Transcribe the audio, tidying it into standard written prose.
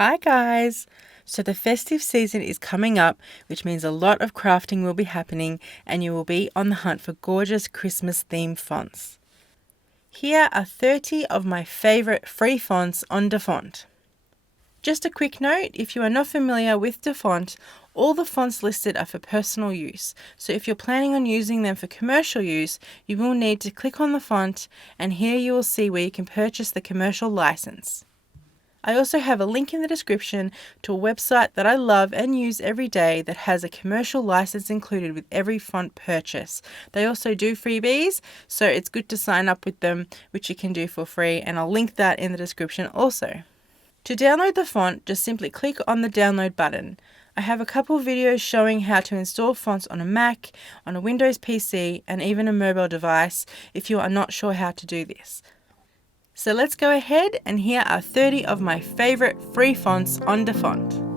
Hi guys! So the festive season is coming up, which means a lot of crafting will be happening and you will be on the hunt for gorgeous Christmas themed fonts. Here are 30 of my favourite free fonts on Dafont. Just a quick note, if you are not familiar with Dafont, all the fonts listed are for personal use, so if you're planning on using them for commercial use, you will need to click on the font and here you will see where you can purchase the commercial license. I also have a link in the description to a website that I love and use every day that has a commercial license included with every font purchase. They also do freebies, so it's good to sign up with them, which you can do for free, and I'll link that in the description also. To download the font, just simply click on the download button. I have a couple videos showing how to install fonts on a Mac, on a Windows PC, and even a mobile device if you are not sure how to do this. So let's go ahead, and here are 30 of my favourite free fonts on Dafont.